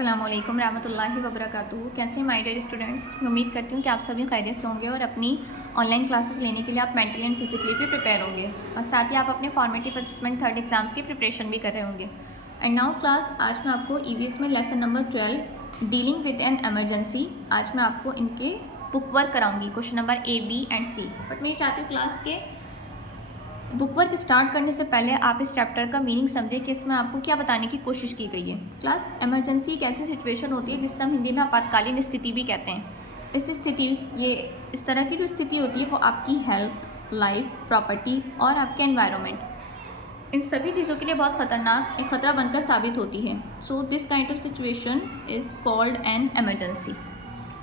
अस्सलाम वालेकुम रहमतुल्लाहि व बरकातुहू। कैसे हैं माय डियर स्टूडेंट्स। मैं उम्मीद करती हूँ कि आप सभी खैरियत से होंगे और अपनी ऑनलाइन क्लासेस लेने के लिए आप मेंटली एंड फिजिकली भी प्रिपेयर होंगे और साथ ही आप अपने फॉर्मेटिव असेसमेंट थर्ड एग्जाम्स की प्रिपरेशन भी कर रहे होंगे। एंड नाउ क्लास, आज मैं आपको ईवीएस में lesson number 12 dealing with an emergency, आज मैं आपको इनके बुक वर्क कराऊंगी, question number A, B and C। But मैं चाहती हूँ क्लास के बुक वर्क स्टार्ट करने से पहले आप इस चैप्टर का मीनिंग समझें कि इसमें आपको क्या बताने की कोशिश की गई है। क्लास, इमरजेंसी एक ऐसी सिचुएशन होती है जिससे हम हिंदी में आपातकालीन स्थिति भी कहते हैं। इस स्थिति, ये इस तरह की जो स्थिति होती है वो आपकी हेल्थ, लाइफ, प्रॉपर्टी और आपके एनवायरनमेंट, इन सभी चीज़ों के लिए बहुत खतरनाक एक खतरा बनकर साबित होती है। So this kind of situation is called an emergency.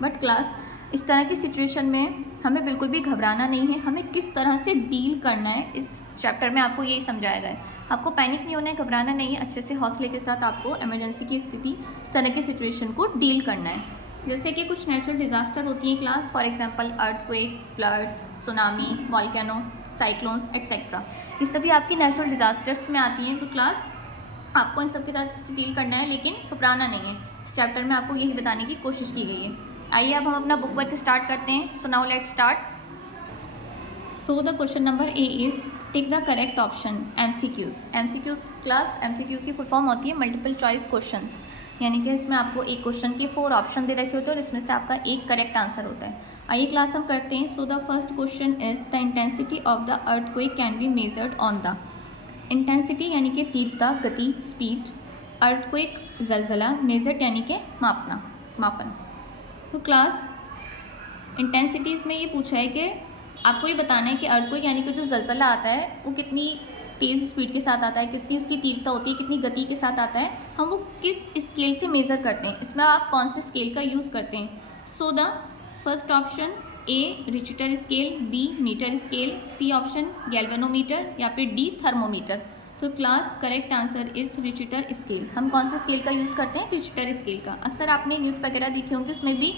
But class, इस तरह की सिचुएशन में हमें बिल्कुल भी घबराना नहीं है, हमें किस तरह से डील करना है इस चैप्टर में आपको यही समझाया गया है। आपको पैनिक नहीं होना है, घबराना नहीं है, अच्छे से हौसले के साथ आपको इमरजेंसी की स्थिति, इस तरह की सिचुएशन को डील करना है। जैसे कि कुछ नेचुरल डिज़ास्टर होती हैं class, for example earthquake, floods, tsunami, volcano, cyclones etcetera, ये सभी आपकी नेचुरल डिज़ास्टर्स में आती हैं। तो क्लास, आपको इन सब के साथ से डील करना है, लेकिन घबराना नहीं है। इस चैप्टर में आपको यही बताने की कोशिश की गई है। आइए अब हम अपना बुक वर्क स्टार्ट करते हैं। So now let's start. So the question number A is tick the correct option. MCQs। MCQs class, MCQs की फुल फॉर्म होती है मल्टीपल चॉइस क्वेश्चंस, यानी कि इसमें आपको एक क्वेश्चन के 4 ऑप्शन दे रखे होते हैं और इसमें से आपका एक करेक्ट आंसर होता है। आइए क्लास हम करते हैं। So the first question is the intensity of the earthquake can be measured on the. Intensity यानी कि तीव्रता, गति, स्पीड, अर्थक्वेक जलजला, मेजर्ड यानी कि मापना, मापन। तो क्लास, इंटेंसिटीज़ में ये पूछा है कि आपको ये बताना है कि अर्थक्वेक यानी कि जो जलजला आता है वो कितनी तेज़ स्पीड के साथ आता है, कितनी उसकी तीव्रता होती है, कितनी गति के साथ आता है, हम वो किस स्केल से मेज़र करते हैं, इसमें आप कौन से स्केल का यूज़ करते हैं। So the first option A Richter scale, B metre scale, C option galvanometer या फिर D thermometer. So class, correct answer is Richter scale. हम कौन से स्केल का यूज़ करते हैं? रिचटर स्केल का। अक्सर आपने न्यूज़ वगैरह देखी होंगी, उसमें भी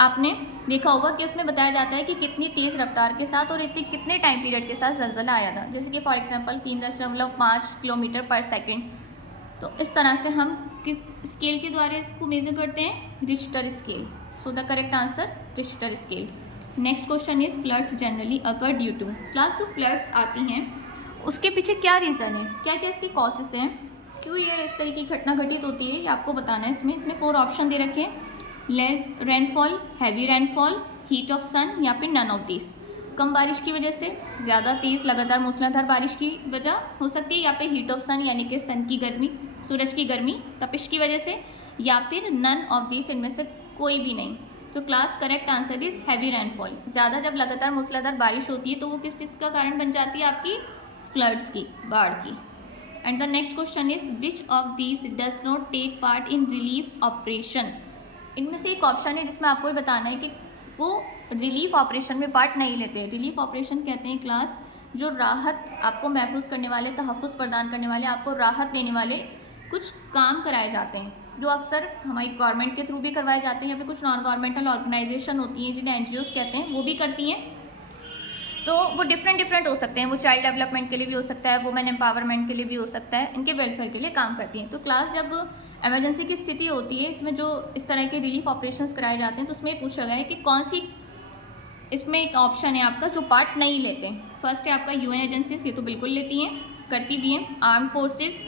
आपने देखा होगा कि उसमें बताया जाता है कि कितनी तेज़ रफ्तार के साथ और इतनी कितने टाइम पीरियड के साथ जलजला आया था। जैसे कि फॉर एग्जांपल 3.5 किलोमीटर पर सेकंड। तो इस तरह से हम किस स्केल के द्वारा इसको मेजर करते हैं? Richter scale. So the correct answer Richter scale. Next question is floods generally occur due to. Class, जो फ्लड्स आती हैं उसके पीछे क्या रीज़न है, क्या क्या इसके कॉजेस हैं, क्यों ये इस तरह की घटना घटित होती है, ये आपको बताना है। इसमें 4 ऑप्शन दे रखे हैं। Less rainfall, heavy rainfall, heat of sun या फिर नन ऑफ दिस। कम बारिश की वजह से, ज़्यादा तेज़ लगातार मूसलाधार बारिश की वजह हो सकती है, या फिर हीट ऑफ सन यानी कि सन की गर्मी, सूरज की गर्मी, तपिश की वजह से, या फिर नन ऑफ दिस, इनमें से कोई भी नहीं। तो class, correct answer is heavy rainfall. ज़्यादा जब लगातार मूसलाधार बारिश होती है तो वो किस चीज़ का कारण बन जाती है? आपकी फ्लड्स की, बाढ़ की। And the next question is which of these does not take part in relief operation. इनमें से एक ऑप्शन है जिसमें आपको ये बताना है कि वो रिलीफ ऑपरेशन में पार्ट नहीं लेते। रिलीफ ऑपरेशन कहते हैं क्लास, जो राहत आपको महफूज करने वाले, तहफ़्फ़ुज़ प्रदान करने वाले, आपको राहत देने वाले कुछ काम कराए जाते हैं, जो अक्सर हमारी गवर्नमेंट के थ्रू भी करवाए जाते हैं, या फिर कुछ नॉन गवर्नमेंटल ऑर्गेनाइजेशन होती हैं जिन्हें NGOs कहते हैं, वो भी करती हैं। तो वो डिफरेंट हो सकते हैं। वो चाइल्ड डेवलपमेंट के लिए भी हो सकता है, वुमेन एम्पावरमेंट के लिए भी हो सकता है, इनके वेलफेयर के लिए काम करती हैं। तो क्लास, जब इमरजेंसी की स्थिति होती है, इसमें जो इस तरह के रिलीफ ऑपरेशंस कराए जाते हैं, तो उसमें पूछा गया है कि कौन सी, इसमें एक ऑप्शन है आपका जो पार्ट नहीं लेते। फर्स्ट है आपका UN एजेंसीज, ये तो बिल्कुल लेती हैं, करती भी हैं। आर्म फोर्सेस,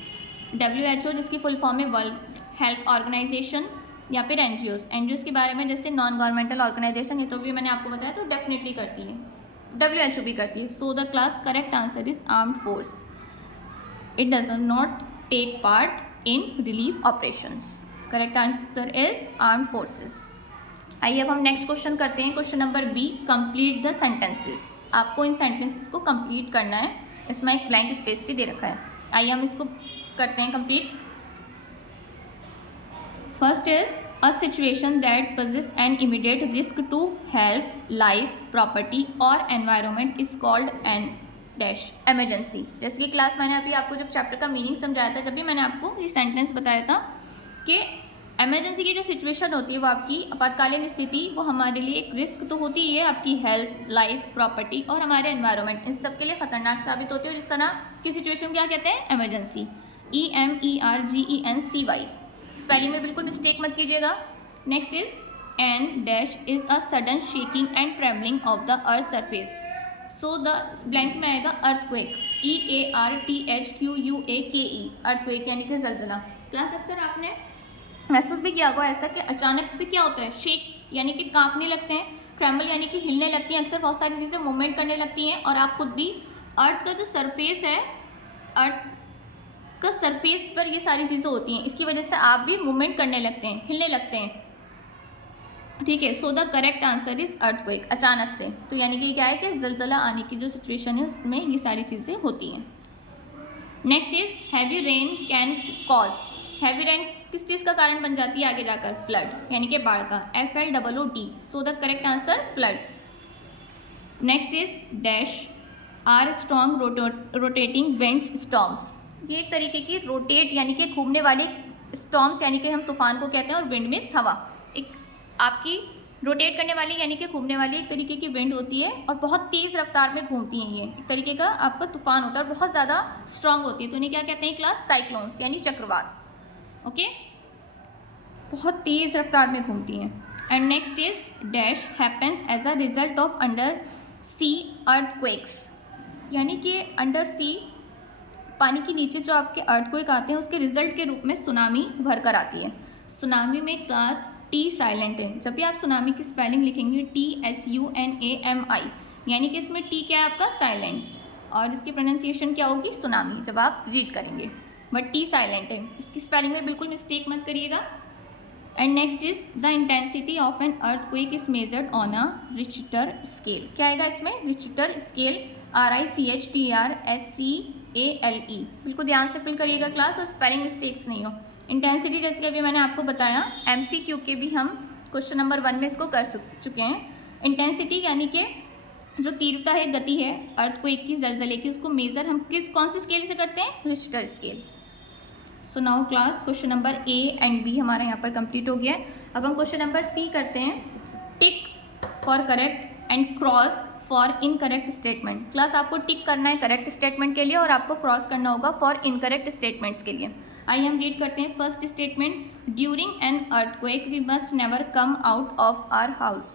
WHO जिसकी फुल फॉर्म है वर्ल्ड हेल्थ ऑर्गेनाइजेशन, या फिर NGOs के बारे में जैसे नॉन गवर्नमेंटल ऑर्गेनाइजेशन, ये तो भी मैंने आपको बताया, तो डेफिनेटली करती है। WHO भी करती है। So the class, correct answer is armed force. It does not take part in relief operations. Correct answer is armed forces. आइए अब हम नेक्स्ट क्वेश्चन करते हैं। Question number B, complete the sentences. आपको इन सेंटेंसेस को कंप्लीट करना है। इसमें एक ब्लैंक स्पेस भी दे रखा है। आइए हम इसको करते हैं complete. First is a situation that poses an immediate risk to health, life, property और environment is called an dash emergency. जैसे कि क्लास, मैंने अभी आपको जब चैप्टर का मीनिंग समझाया था, जब भी मैंने आपको ये सेंटेंस बताया था कि एमरजेंसी की जो सिचुएशन होती है, वो आपकी आपातकालीन स्थिति, वो हमारे लिए एक रिस्क तो होती ही है, आपकी हेल्थ, लाइफ, प्रॉपर्टी और हमारे एनवायरनमेंट, इन सब के लिए खतरनाक साबित होती है। और इस तरह की सिचुएशन क्या कहते हैं? एमरजेंसी। EMERGENCY। स्पेलिंग में बिल्कुल मिस्टेक मत कीजिएगा। Next is an dash is a sudden shaking and travelling of the earth surface. So the blank में आएगा अर्थक्वेक, EARTHQUAKE, अर्थक्वेक यानी कि जलजला। क्लास अक्सर आपने महसूस भी किया होगा ऐसा कि अचानक से क्या होता है, शेक यानी कि कांपने लगते हैं, ट्रेम्बल यानी कि हिलने लगती हैं, अक्सर बहुत सारी चीज़ें मूवमेंट करने लगती हैं, और आप खुद भी अर्थ का जो सरफेस है, अर्थ का सरफेस पर ये सारी चीज़ें होती हैं, इसकी वजह से आप भी मूवमेंट करने लगते हैं, हिलने लगते हैं। ठीक है, so the correct answer is earthquake, अचानक से। तो यानी कि क्या है कि जलजला आने की जो सिचुएशन है उसमें ये सारी चीज़ें होती हैं। Next is heavy rain can cause, heavy rain किस चीज़ का कारण बन जाती है आगे जाकर, फ्लड यानी कि बाढ़ का, FLOOD, so the correct answer flood. Next is dash are strong rotating winds storms, ये एक तरीके की रोटेट यानी कि घूमने वाली, स्टॉर्म्स यानी कि हम तूफान को कहते हैं, और विंड मीन्स हवा, एक आपकी रोटेट करने वाली यानी कि घूमने वाली एक तरीके की विंड होती है, और बहुत तेज़ रफ्तार में घूमती हैं, ये एक तरीके का आपका तूफान होता है और बहुत ज़्यादा स्ट्रांग होती है, तो इन्हें क्या कहते हैं क्लास, साइक्लोन्स यानी चक्रवात। ओके, बहुत तेज़ रफ्तार में घूमती हैं। And next is dash happens as a result of under sea earthquakes, यानी कि अंडर सी पानी के नीचे जो आपके अर्थक्वेक आते हैं उसके रिजल्ट के रूप में सुनामी उभर कर आती है। सुनामी में क्लास टी साइलेंट है, जब भी आप सुनामी की स्पेलिंग लिखेंगे TSUNAMI, यानी कि इसमें टी क्या है आपका, साइलेंट, और इसकी प्रोनाउंसिएशन क्या होगी, सुनामी, जब आप रीड करेंगे, बट टी साइलेंट है, इसकी स्पेलिंग में बिल्कुल मिस्टेक मत करिएगा। And next is the intensity of an earthquake is measured on a Richter scale, क्या आएगा इसमें, रिक्टर स्केल, RICHTERSCALE, बिल्कुल ध्यान से फिल करिएगा क्लास, और स्पेलिंग मिस्टेक्स नहीं हो। इंटेंसिटी जैसे कि अभी मैंने आपको बताया, MCQ के भी हम क्वेश्चन नंबर 1 में इसको कर चुके हैं। इंटेंसिटी यानी कि जो तीव्रता है, गति है अर्थक्वेक की, जलजले की, उसको मेज़र हम कौन सी स्केल से करते हैं, Richter scale. So now class question number A and B हमारा यहाँ पर कंप्लीट हो गया है। अब हम क्वेश्चन नंबर C करते हैं, tick for correct and cross for incorrect statement. Class आपको टिक करना है करेक्ट स्टेटमेंट के लिए, और आपको क्रॉस करना होगा फॉर इनकरेक्ट स्टेटमेंट्स के लिए। आइए हम रीड करते हैं first statement, during an earthquake we must never come out of our house,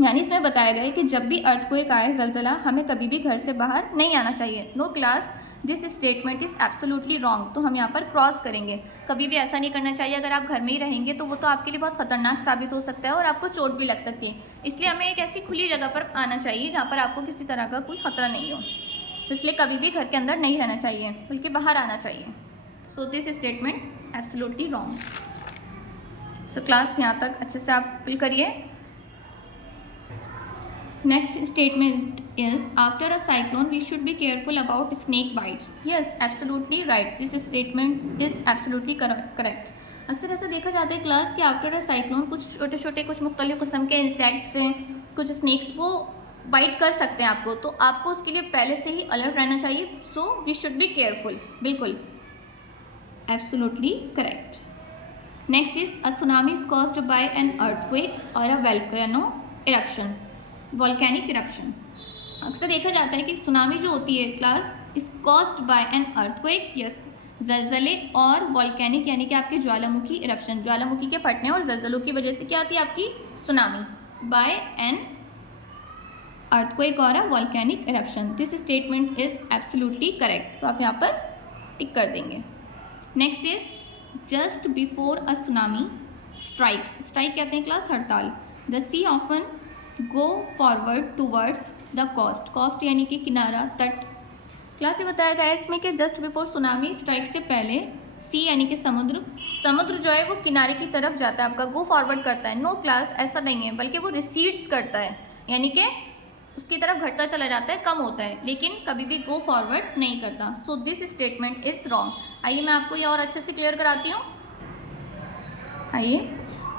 यानी इसमें बताया गया है कि जब भी अर्थक्वेक आए, जलजला, हमें कभी भी घर से बाहर नहीं आना चाहिए। No class this statement is absolutely wrong, तो हम यहाँ पर क्रॉस करेंगे, कभी भी ऐसा नहीं करना चाहिए। अगर आप घर में ही रहेंगे तो वो तो आपके लिए बहुत खतरनाक साबित हो सकता है और आपको चोट भी लग सकती है, इसलिए हमें एक ऐसी खुली जगह पर आना चाहिए जहाँ पर आपको किसी तरह का कोई खतरा नहीं हो, इसलिए कभी भी घर के अंदर नहीं रहना चाहिए बल्कि बाहर आना चाहिए। सो this statement absolutely wrong. So class यहाँ तक अच्छे से आप फिल करिए। Next statement is after a cyclone we should be careful about snake bites. Yes, absolutely right. This statement is absolutely correct. अक्सर ऐसा देखा जाता है क्लास कि आफ्टर अ साइक्लोन कुछ छोटे छोटे कुछ मुख्तलिफ किस्म के इंसेक्ट्स हैं, कुछ स्नेक्स वो बाइट कर सकते हैं आपको, तो आपको उसके लिए पहले से ही अलर्ट रहना चाहिए। So we should be careful, बिल्कुल absolutely correct. Next is a tsunami is caused by an earthquake और a volcano eruption, volcanic eruption. अक्सर देखा जाता है कि सुनामी जो होती है class is caused by an earthquake, yes, जलजले और वॉल्केनिक यानी कि आपके ज्वालामुखी इरप्शन, ज्वालामुखी के फटने और जलजलों की वजह से क्या आती है आपकी सुनामी, बाय एन अर्थक्वेक और a volcanic eruption. This statement is absolutely correct, तो आप यहाँ पर टिक कर देंगे। Next is just before a tsunami strikes, strike कहते हैं क्लास हड़ताल, the sea often go forward towards the coast, coast यानी कि किनारा, तट। क्लास ये बताया गया है इसमें कि जस्ट बिफोर सुनामी स्ट्राइक से पहले सी यानी कि समुद्र, समुद्र जो है वो किनारे की तरफ जाता है आपका, गो फॉरवर्ड करता है। नो क्लास ऐसा नहीं है, बल्कि वो रिसीड्स करता है, यानी कि उसकी तरफ घटता चला जाता है, कम होता है, लेकिन कभी भी गो फॉरवर्ड नहीं करता। सो दिस स्टेटमेंट इज रॉन्ग। आइए मैं आपको ये और अच्छे से क्लियर कराती हूँ। आइए,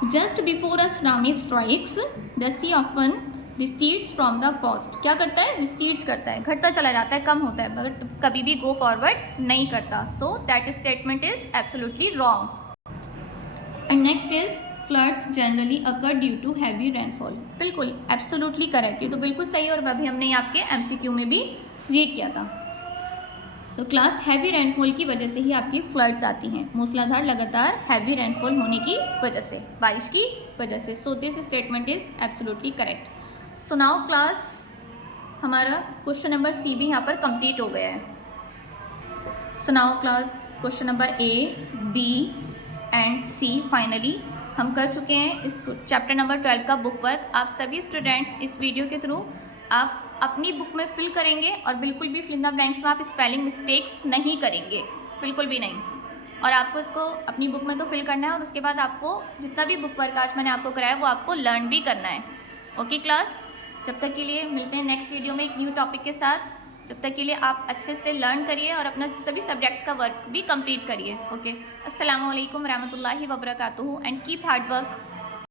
just before a tsunami strikes the sea often recedes from the coast, क्या करता है, रिसीड्स करता है, घटता चला जाता है, कम होता है, बट कभी भी गो फॉरवर्ड नहीं करता। So that statement is absolutely wrong. And next is floods generally occur due to heavy rainfall, बिल्कुल एब्सोल्युटली करेक्ट, ये तो बिल्कुल सही, और अभी हमने आपके MCQ में भी रीड किया था। तो क्लास हैवी रेनफॉल की वजह से ही आपकी फ्लड्स आती हैं, मूसलाधार लगातार हैवी रेनफॉल होने की वजह से, बारिश की वजह से। So this statement is absolutely correct. So now class हमारा क्वेश्चन नंबर सी भी यहाँ पर कंप्लीट हो गया है। So now class question number A, B and C finally हम कर चुके हैं इस चैप्टर नंबर 12 का बुक वर्क। आप सभी स्टूडेंट्स इस वीडियो के थ्रू आप अपनी बुक में फिल करेंगे और बिल्कुल भी फिल इन द ब्लैंक्स में आप स्पेलिंग मिस्टेक्स नहीं करेंगे, बिल्कुल भी नहीं। और आपको इसको अपनी बुक में तो फिल करना है और उसके बाद आपको जितना भी बुक वर्क आज मैंने आपको कराया वो आपको लर्न भी करना है। ओके क्लास, जब तक के लिए मिलते हैं नेक्स्ट वीडियो में एक न्यू टॉपिक के साथ। जब तक के लिए आप अच्छे से लर्न करिए और अपना सभी सब्जेक्ट्स का वर्क भी कंप्लीट करिए। ओके, अस्सलाम वालेकुम रहमतुल्लाहि व बरकातुहू एंड कीप हार्ड वर्क।